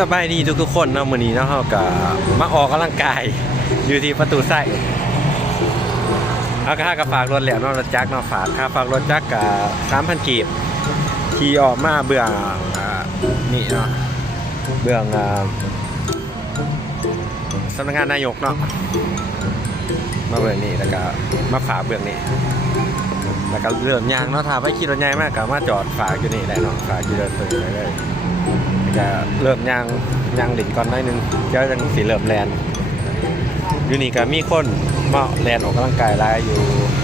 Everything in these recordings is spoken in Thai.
สบายดีทุกคนเนาะมื้อนี้เนาะเฮาก็มาออกกำลังกายอยู่ที่ประตูไส้เอาค่ากับฝากรถแล้วเนาะรถจักรเนาะฝากค่าฝากรถจักรก็ 3,000 กีบขี่ออกมาเบื้องนี่เนาะเบื้องสำนักงานนายกเนาะมาเบื้องนี้แล้วก็มาฝากเบื้องนี้แล้วก็เริ่มยางเนาะถ้าไปขี่รถใหญ่มากก็มาจอดฝากอยู่นี่แหละเนาะฝากอยู่เดินไปเลยจะเริ่มยางหลินก่อนหน่อยนึงจะยังสีเริ่มแลนอยู่นี่ก็มีคนมาแลนออกกำลังกายหลายอยู่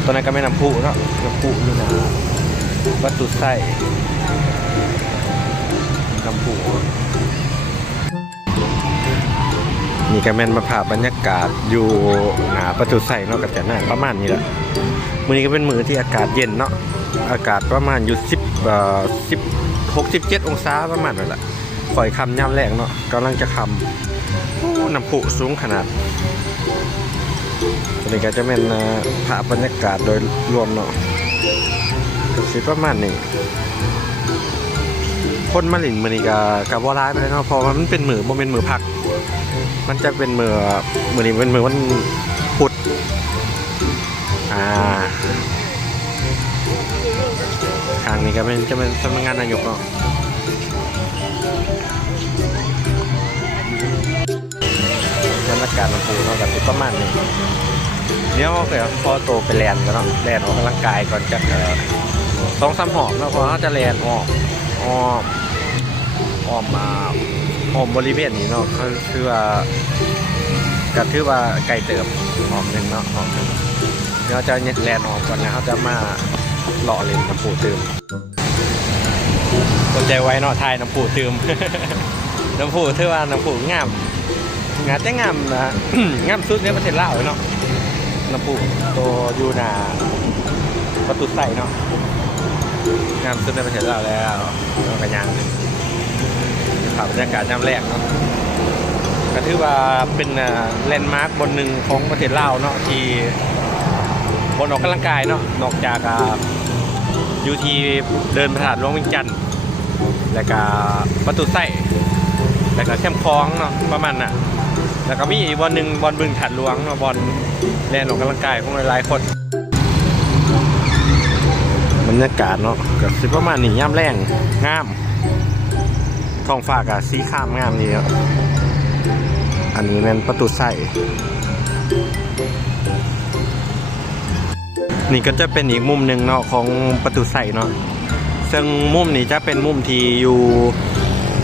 ตอนนั้นก็ไม่น้ำพุเนาะน้ำพุอยู่นะวัดตุไส้น้ำพุนี่ก็แม่นมาภาพบรรยากาศอยู่หน้าประตูไส้เนาะกับแต่หน้าประมาณนี้แหละมื้อนี้ก็เป็นมื้อที่อากาศเย็นเนาะอากาศประมาณอยู่16-17 องศาประมาณนั่นแหละข่อยคำย่ำแรงเนาะกำลังจะคำน้ำพุสูงขนาดตอนนี้ก็จะเป็นภาพบรรยากาศโดยรวมเนาะก็สิประมาณนี้คนมาหลินมื้อนี้ก็บ่ร้ายไปเลยเนาะเพราะว่ามันเป็นมื้อบ่เป็นมื้อพักมันจะเป็นมื้อนี้เป็นมื้อวันพุธทางนี้ก็จะเป็นสำนักงานนายกเนาะบรรยากาศมันปูเนาะกับที่ประมาณนี้เดี๋ยวเราจะพอโตไปแลนกันเนาะแลนออกกำลังกายก่อนจะ2-3 หอบแล้วพอเขาจะแลนอ้อมบริเวณนี้เนาะเขาคือว่าก็ถือว่าไกลเติบหอบหนึ่งเนาะหอบหนึ่งเดี๋ยวจะแลนออกก่อนนะเขาจะมาหล่อเล่นน้ำปูตืมสนใจไว้เนาะไทยน้ำปูตืม น้ำปูถือว่าน้ำปูงามแต่งามนะ งามสุดในประเทศลาวเนาะน้ำปูตัวอยู่หน้าประตูใส่เนาะงามสุดในประเทศลาวแล้วกระยางภาพบรรยากาศยามแรกเนาะก็ถือว่าเป็นแลนด์มาร์คบนหนึ่งของประเทศลาวเนาะที่บนออกกำลังกายเนาะนอกจากอยู่ที่เดินพระธาตุหลวงเวียงจันทน์แล้วก็ประตูไส้แล้วก็แคมป์คลองเนาะประมาณน่ะแล้วก็มีอีกบอลหนึ่งบอลบึงถัดหลวงเนาะบอลแลนออกกำลังกายของหลายๆคนบรรยากาศเนาะก็สิประมาณนี้ย่ำแรงงามท้องฟ้ากับสีขามงามดีเนาะอันนี้เป็นประตูไส้นี่ก็จะเป็นอีกมุมหนึ่งเนาะของประตูไส้เนาะซึ่งมุมนี้จะเป็นมุมที่อยู่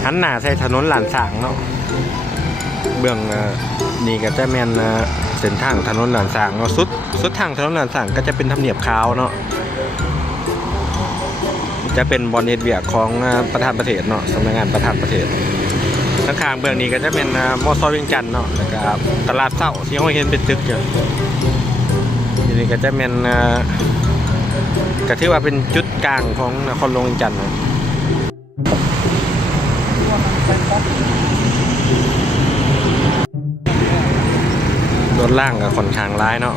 หันหน้าใส่ถนนหลานสางเนาะเบื้องนี่ก็จะเป็นเส้นทางถนนหลานสางเนาะสุดทางถนนหลานสางก็จะเป็นทำเนียบขาวเนาะจะเป็นบอลเฮ็ดเวียกของประธานประเทศเนาะสำนักงานประธานประเทศข้างๆเบื้องนี้ก็จะเป็นมอซอเวียงจันทน์เนาะแล้วก็ตลาดเศร้าที่เราเห็นเป็นตึกอยู่นี่ก็จะเป็นก็ถือว่าเป็นจุดกลางของนครหลวงเวียงจันทน์รถล่างกับคนทางร้ายเนาะ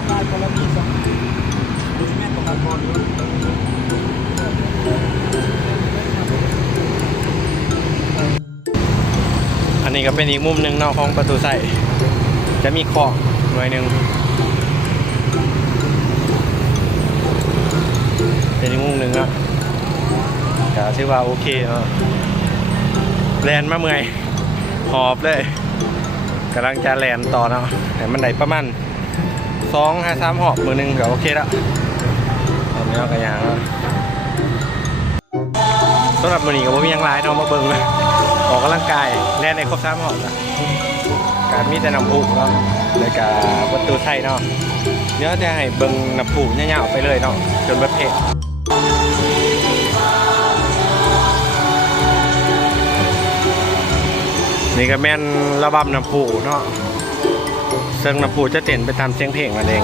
อันนี้ก็เป็นอีกมุมหนึ่งเนาะของประตูไส้จะมีขอบหน่อยหนึ่งเป็นอีกมุมหนึ่งเนาะก็ถือว่าโอเคเนาะแลนมาเมื่อยหอบเลยกำลังจะแลนต่อเนาะแต่มันได้ประมาณ2-3 หอบมือหนึ่งก็โอเคแล้วตอนนี้เราก็ยังแล้วสำหรับมือนี้ก็ไม่มียังไรเนาะมาเบิ่งเลยออกกำลังกายแลนในครบ3 หอบนะการมีแต่น้ำพุเนาะเลยกับประตูไทยเนาะเดี๋ยวจะให้เบิ่งน้ำพุเงี้ยๆไปเลยเนาะจนประเภทนี่ก็แม่นระบำน้ำพุเนาะซึ่งน้ำพุจะเต้นไปตามเสียงเพลงมันเอง